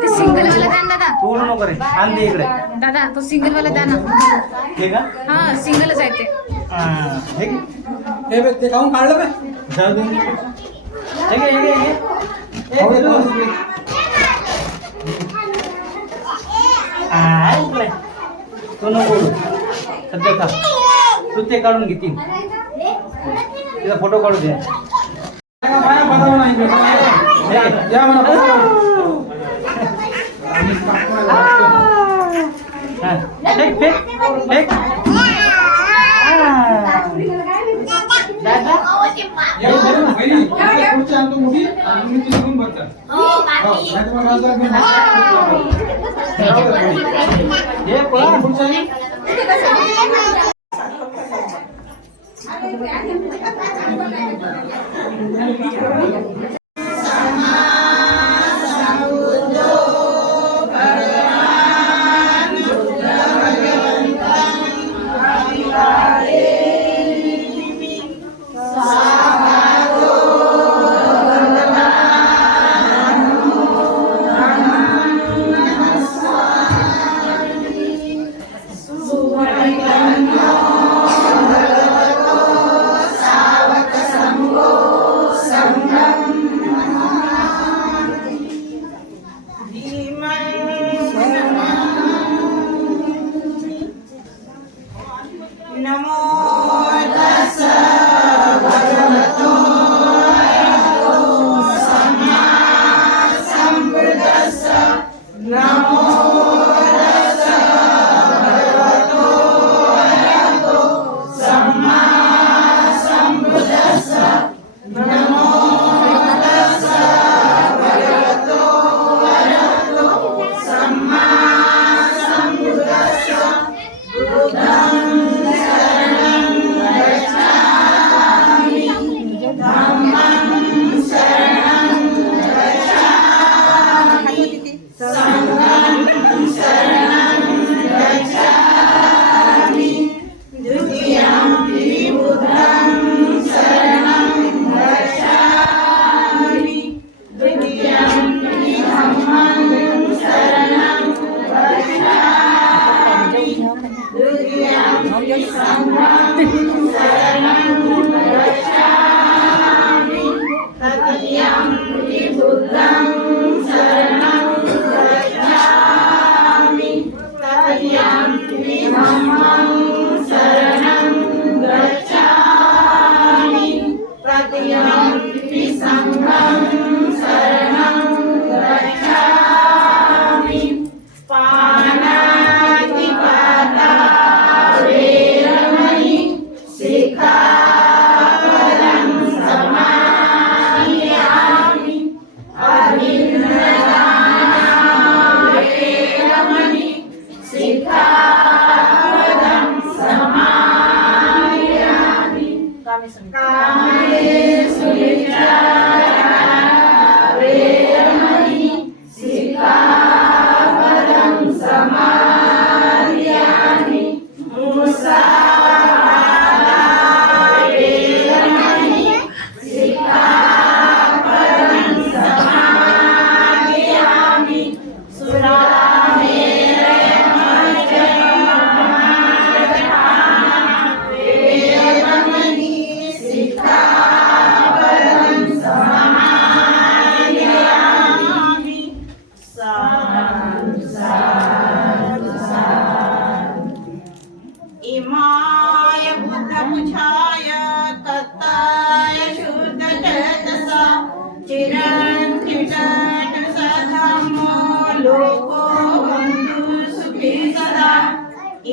ते सिंगल वाला द्या ना दादा. तोडू नको रे, आण दे इकडे. दादा तो सिंगल वाला द्या ना. हे का? हा सिंगलच आहे ते. हे घे. हे बघ, ते खाऊन काढलं काय? जाऊ दे. हे घे, हे घे, हे घे. हे घे, तू. इकडे. तू नको बोलू. सध्या खा. तू ते काढून घेतील. तिचा फोटो काढू दे. माया बघावं नाही इकडे. या म्हणा बघावं. Fake fake fake. दादा या बघ ना, बहिणी. पुढची आणतो मोठी आणि मी तुझ्याकडून बघतो. नाहीतर मग राजदार घेऊन हे कोण पुढचं आहे?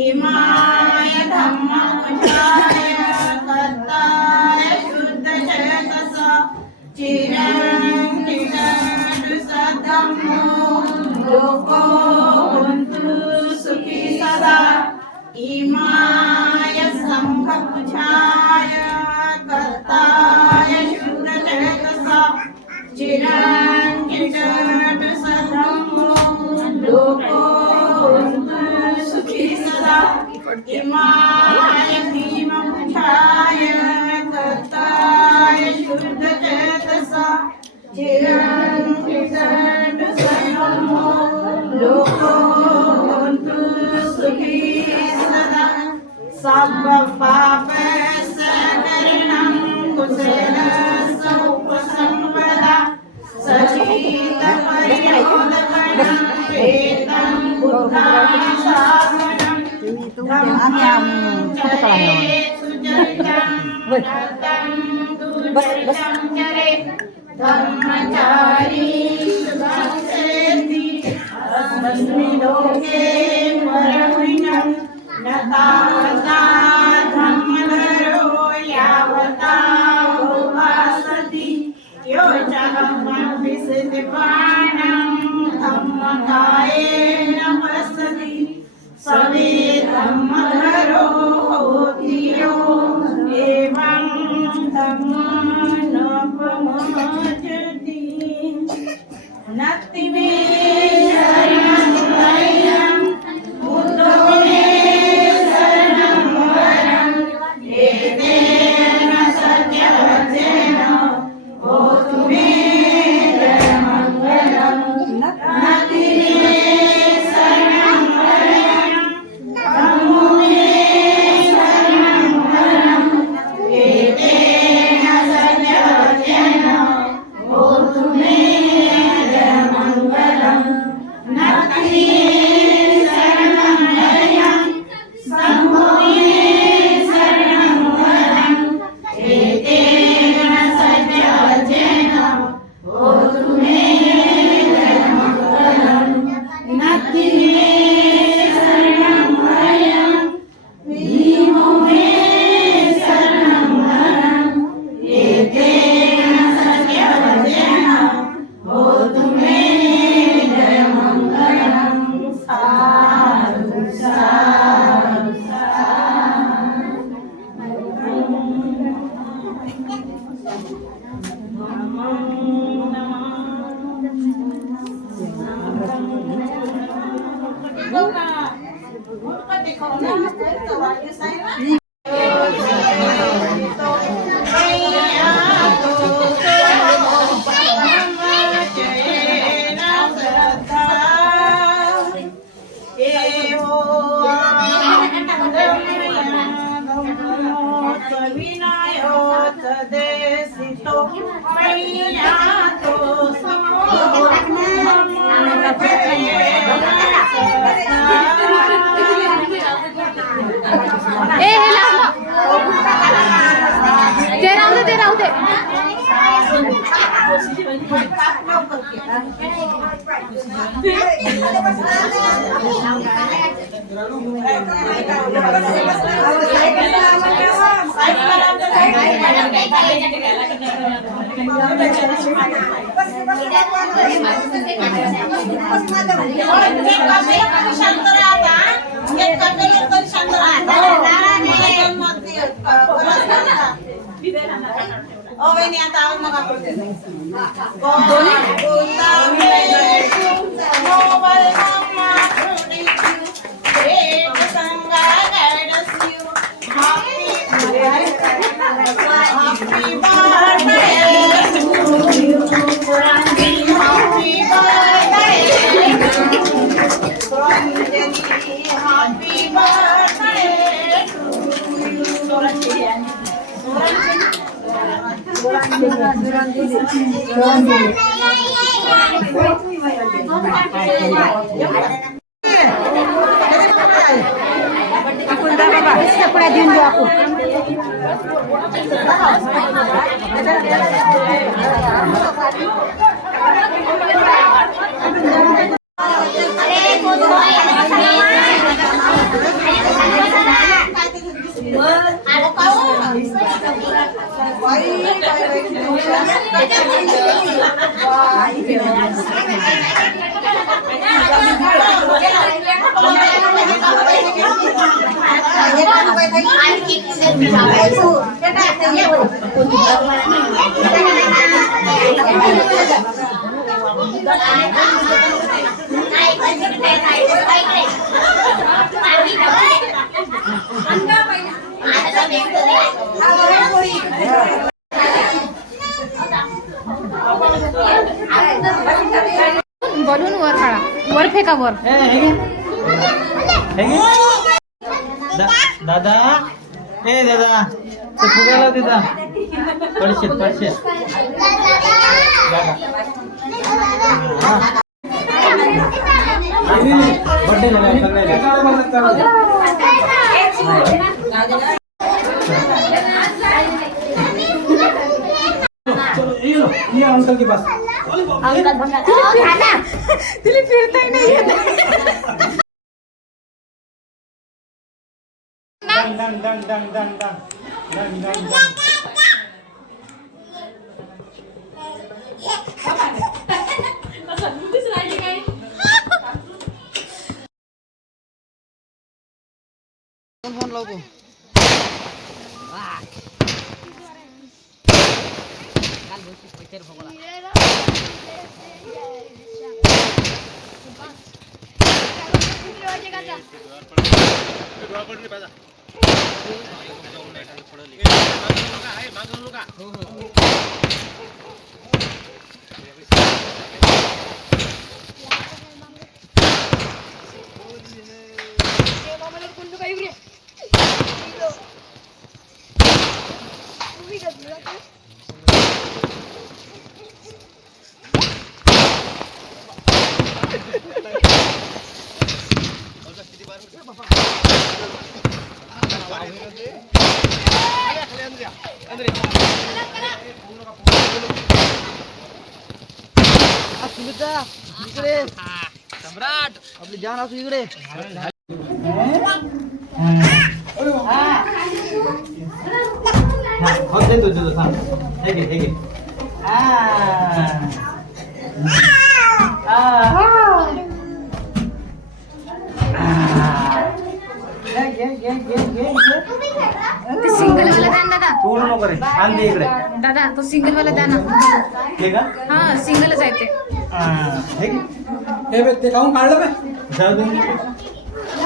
इमाय धम्मपुषाय कर्ताय शुद्धचेतसा चिरंकिटं सद्धम्मो लोको हन्तु सुखी सदा इमाय संघपुषाय कर्ताय शुद्धचेतसा चिरांकित सधम्मो लोको सुखी सदा इमाय धीममुखाय दत्ताय शुद्ध चेतसा चिरांकित सधम्मो लोको सुखी सदा सब पाप सकरणं कुशलस्य उपसंपदा सचित परियोदकणं एतं बुद्धां शासनं धम्मं चरेत् सुचरितं व्रतं दुर्जरितं चरेत् धर्मचारी सुभाषेति अस्मिन् लोके परमिनं न तावता धर्मधरो यावता भोगासति यो च विसिद्धिपानं धम्मकायेन पश्यति सवे धम्मधरो होति यो एवं धम्मोपमोचति नत्ति मे शरणं वैयं बुद्धो मे शरणं वरं एतेन सत्यवचेन होतु मे जयमङ्गलं नत्ति मे शरणं वैयं धम्मो मे शरणं वरं एतेन सत्यवचेन होतु मे जयमङ्गलं नत्ति मे शरणं वैयं धम्मो मे शरणं वरं एतेन सत्यवचेन होतु मे जयमङ्गलं नत्ति मे शरणं वैयं भीमो मे शरणं वरं एतेन सत्यवचेन होतु मे जयमङ्गलं साधु साधु ए हे लाव ते राहू दे, ते राहू दे. Oh, ini yang tahu nggak kamu? Pura din do ako. Ini balloon वर काढा, वर फेका वर. हे घे. दादा ए दादा ते फुगायला तिथं पडशे बर्थडे ये अंकल के पास तिला फिरताय नाही येत. डंग डंग डंग डंग डंग डंग डंग फोन लावतो. इकडे सम्राट आपली जान असू इकडे. देतो थांब. हे घे ते सिंगल वाला द्या ना दादा. तोड नको रे. आण दे इकडे. दादा तो सिंगल वाला द्या ना. हे का हा सिंगलच आहे ते. हे घे. हे बघ ते खाऊन काढलं बे. जाऊ दे.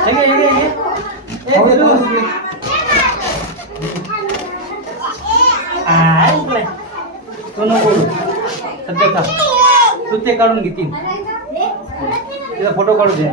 हे घे. खाऊ दे तो. इकडे तो नको बोलू. सध्या खा. तू ते काढून घेतील. तिचा फोटो काढू दे.